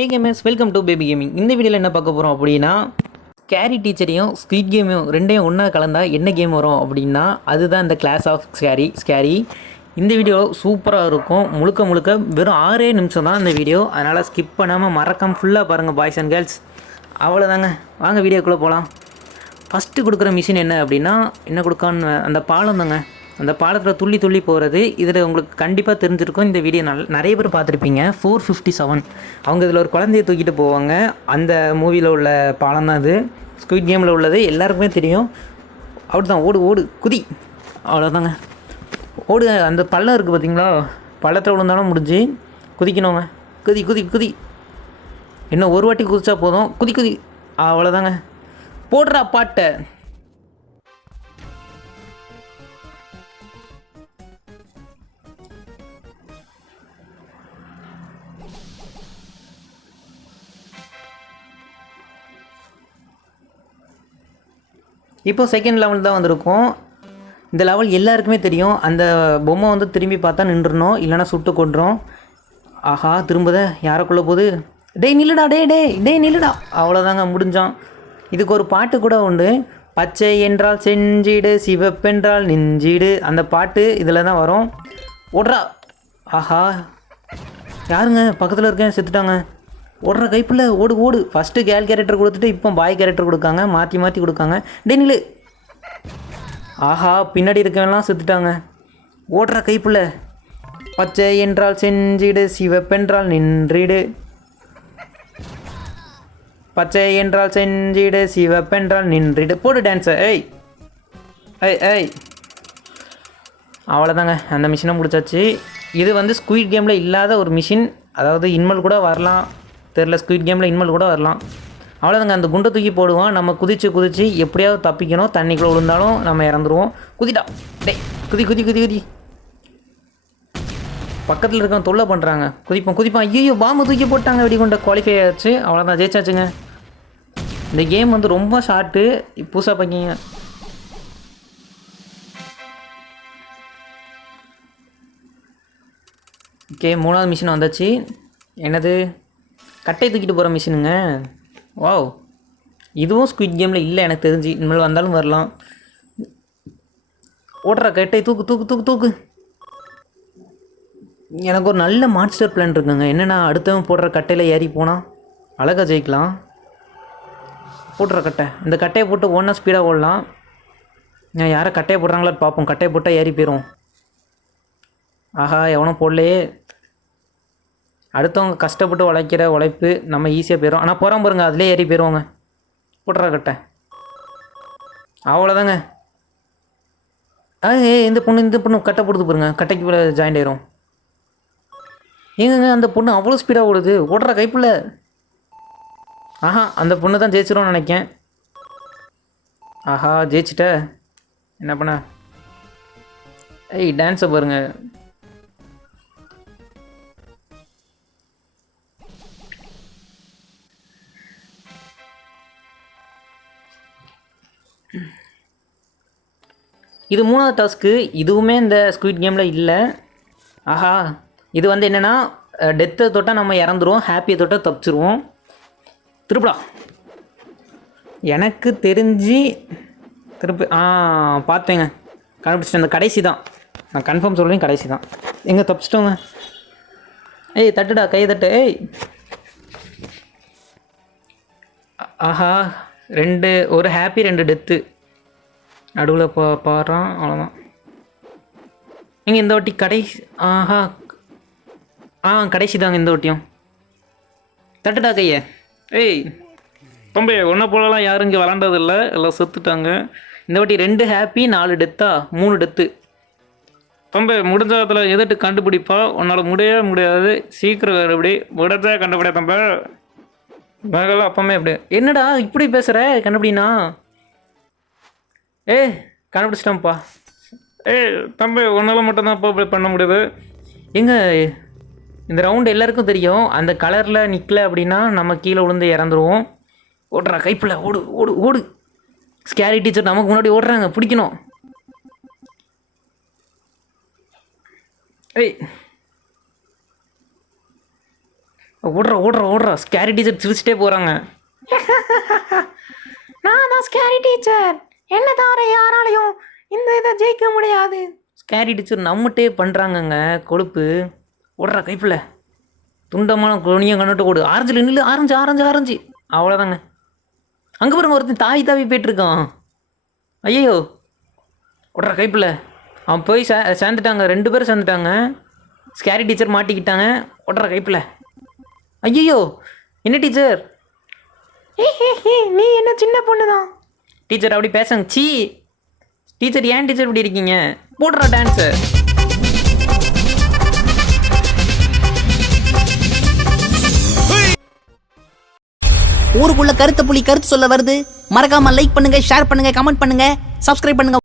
Hey gamers, welcome to baby gaming. இந்த வீடியோவில் என்ன பார்க்க போகிறோம் அப்படின்னா, ஸ்கேரி டீச்சரையும் ஸ்குவிட் கேமையும் ரெண்டையும் ஒன்றா கலந்தா என்ன கேம் வரும் அப்படின்னா, அதுதான் இந்த கிளாஸ் ஆஃப் ஸ்கேரி. இந்த வீடியோ சூப்பராக இருக்கும். முழுக்க முழுக்க வெறும் 6 நிமிஷம் தான் இந்த வீடியோ. அதனால் ஸ்கிப் பண்ணாமல் மறக்காமல் ஃபுல்லாக பாருங்கள் பாய்ஸ் அண்ட் கேர்ள்ஸ். அவ்வளோதாங்க, வாங்க வீடியோக்குள்ளே போகலாம். ஃபஸ்ட்டு கொடுக்குற மிஷின் என்ன அப்படின்னா, என்ன கொடுக்கான்னு அந்த பாலம் தாங்க. அந்த பாலத்தில் துள்ளி துள்ளி போகிறது. இதில் உங்களுக்கு கண்டிப்பாக தெரிஞ்சிருக்கும். இந்த வீடியோ நிறைய பேர் பார்த்துருப்பீங்க. 457 அவங்க இதில் ஒரு குழந்தைய தூக்கிட்டு போவாங்க. அந்த மூவியில் உள்ள பாலம் தான் இது. ஸ்குவிட் கேமில் உள்ளது எல்லாருக்குமே தெரியும். அப்படி தான் ஓடு ஓடு குதி, அவ்வளோதாங்க. ஓடு. அந்த பள்ளம் இருக்குது பார்த்தீங்களா, பள்ளத்தில் விழுந்தாலும் முடிஞ்சு குதிக்கணுங்க. குதி குதி குதி, இன்னும் ஒரு வாட்டி குதிச்சா போதும். குதி குதி, அவ்வளோதாங்க. போடுறா பாட்டை. இப்போ செகண்ட் லெவல் தான் வந்திருக்கும். இந்த லெவல் எல்லாருக்குமே தெரியும். அந்த பொம்மை வந்து திரும்பி பார்த்தா நின்றுடணும், இல்லைனா சுட்டு கொண்டுரும். ஆஹா, திரும்பத யாரைக்குள்ளே போகுது. டேய் நில்லுடா, டேய் நில்லுடா, அவ்வளோதாங்க, முடிஞ்சான். இதுக்கு ஒரு பாட்டு கூட உண்டு. பச்சை என்றால் செஞ்சிடு, சிவப்பென்றால் நெஞ்சிடு. அந்த பாட்டு இதில் தான் வரும். ஓடுறா. ஆஹா, யாருங்க பக்கத்தில் இருக்கேன், செத்துட்டாங்க. ஓடுற கைப்பில் ஓடு ஓடு. ஃபஸ்ட்டு கேர்ள் கேரக்டர் கொடுத்துட்டு இப்போ பாய் கேரக்டர் கொடுக்காங்க, மாற்றி மாற்றி கொடுக்காங்க. டே நில்லு. ஆஹா, பின்னாடி இருக்கவெல்லாம் செத்துட்டாங்க. ஓடுற கைப்பில். பச்சை என்றால் செஞ்சிடு, சிவப்பென்றால் நின்றிடு. பச்சை என்றால் செஞ்சிடு, சிவப்பென்றால் நின்றிடு. போடு டான்ஸை. ஏய் ஏய் ஏய், அவ்வளோதாங்க, அந்த மிஷினை முடிச்சாச்சு. இது வந்து ஸ்குவிட் கேமில் இல்லாத ஒரு மிஷின். அதாவது இன்மல் கூட வரலாம், தெரில. ஸ்குவிட் கேமில் இன்மல் கூட வரலாம். அவ்வளோதாங்க. அந்த குண்டை தூக்கி போடுவோம். நம்ம குதிச்சு எப்படியாவது தப்பிக்கணும். தண்ணிக்குள்ளே விழுந்தாலும் நம்ம இறந்துருவோம். குதிட்டா. டே குதி குதி குதி குதி. பக்கத்தில் இருக்கவங்க தொல்லை பண்ணுறாங்க. குதிப்பான். ஐயோ, பாம்பு தூக்கி போட்டாங்க. வெடிகுண்டை குவாலிஃபை ஆச்சு. அவ்வளோதான், ஜெயிச்சாச்சுங்க. இந்த கேம் வந்து ரொம்ப ஷார்ட்டு. புதுசாக பார்க்கிங்க. ஓகே, 3வது மிஷின் வந்தாச்சு. என்னது? கட்டை தூக்கிட்டு போகிற மிஷினுங்க. வாவ், இதுவும் ஸ்குவிட் கேமில் இல்லை எனக்கு தெரிஞ்சு. இனிமேல் வந்தாலும் வரலாம். ஓடுற கட்டை தூக்கு தூக்கு தூக்கு தூக்கு. எனக்கு ஒரு நல்ல மாஸ்டர் பிளான் இருக்குங்க. என்னென்னா, அடுத்தவன் போடுற கட்டையில் ஏறி போனால் அழகாக ஜெயிக்கலாம். போடுற கட்டை, இந்த கட்டையை போட்டு ஒன்றா ஸ்பீடாக ஓடலாம். நான் யாரை கட்டையை போடுறாங்களோ பார்ப்போம். கட்டையை போட்டால் ஏறி போயிடும். ஆஹா, எவனும் போடலையே. அடுத்தவங்க கஷ்டப்பட்டு உழைக்கிற உழைப்பு நம்ம ஈஸியாக போயிடும். ஆனால் போகிறோம் பாருங்க, அதிலே ஏறி போயிடுவாங்க. போட்டுற கட்டை, அவ்வளோதாங்க. இந்த பொண்ணு கட்டை போடுது பாருங்க. கட்டைக்கு போல ஜாயிண்ட் ஆயிரும். ஏங்க, அந்த பொண்ணு அவ்வளோ ஸ்பீடாக ஓடுது. ஓடுற கைப்பில். ஆஹா, அந்த பொண்ணு தான் ஜெயிச்சிரும்னு நினைக்கேன். ஆஹா, ஜெயிச்சிட்ட. என்ன பண்ண? டான்ஸை பாருங்க. இது 3வது டாஸ்க்கு. இதுவுமே இந்த ஸ்குவிட் கேமில் இல்லை. ஆஹா, இது வந்து என்னென்னா, டெத்தை தொட்டால் நம்ம இறந்துருவோம், ஹாப்பியை தொட்டால் தப்பிச்சிருவோம். திருப்படா. எனக்கு தெரிஞ்சு திருப்பி பார்த்தேங்க, கண்டுபிடிச்சிட்டேன். அந்த கடைசி தான், நான் கன்ஃபார்ம் சொல்கிறேன், கடைசி தான். எங்கே தப்பிச்சிட்டோங்க. தட்டுடா, கையை தட்டு. ஆஹா, ஒரு ஹாப்பி 2 டெத்து. நடுவில் பாடுறான், அவ்வளோதான். நீங்கள் இந்த வாட்டி கடைசி. ஆஹா, கடைசி தாங்க இந்த வாட்டியும். தட்டுடா கையை. தம்பி, ஒன்றை போலலாம் யாரும் இங்கே விளாண்டதில்லை, எல்லாம் செத்துட்டாங்க. இந்த வாட்டி 2 ஹாப்பி 4 டெத்தா, 3 டெத்து. தம்பி, முடிஞ்ச இடத்துல எதிர்த்து கண்டுபிடிப்பா. உன்னால் முடியாது. சீக்கிரம் கண்டுபிடி. முடிஞ்சா கண்டுபிடியா தம்பி. மகள அப்பமே எப்படி? என்னடா இப்படி பேசுகிற? கண்டுபிடினா. கண்டுபிடிச்சிட்டான்ப்பா. தம்பி, உன்னால் மட்டும்தான் இப்போ பண்ண முடியுது. எங்க இந்த ரவுண்டு எல்லாருக்கும் தெரியும். அந்த கலரில் நிற்கல அப்படின்னா நம்ம கீழே விழுந்து இறந்துருவோம். ஓடுறா கைப்பில். ஓடு ஓடு ஓடு. ஸ்கேரி டீச்சர் நமக்கு முன்னாடி ஓடுறாங்க, பிடிக்கணும். ஓடுறா ஸ்கேரி டீச்சர் சிரிச்சிட்டே போகிறாங்க. நான் தான் ஸ்கேரி டீச்சர், என்ன தவிர யாராலையும் இந்த இதை ஜெயிக்க முடியாது. ஸ்கேரி டீச்சர் நம்மகிட்டே பண்ணுறாங்கங்க கொழுப்பு. ஓடுறா கைப்பில் துண்டமான கொனியை கண்டுட்டு ஓடு. ஆரஞ்சில் நில்லு, ஆரஞ்சு. அவ்வளோதாங்க. அங்கே பாருங்க ஒருத்தன் தாவி போயிட்டுருக்கான். ஐயோ ஓடுறா கைப்பில். அவன் போய் சேர்ந்துட்டாங்க, 2 பேரும் சேர்ந்துட்டாங்க. ஸ்கேரி டீச்சர் மாட்டிக்கிட்டாங்க. ஓடுறா கைப்பில். ஐயோ என்ன டீச்சர்? நீ என்ன சின்ன பொண்ணு தான் டீச்சர், அப்படி பேசுங்க. சீ டீச்சர், ஏன் டீச்சர் இப்படி இருக்கீங்க? போடுறா டான்ஸு. ஊருக்குள்ள கருத்து சொல்ல வருது. மறக்காம லைக் பண்ணுங்க, ஷேர் பண்ணுங்க, கமெண்ட் பண்ணுங்க, சப்ஸ்கிரைப் பண்ணுங்க.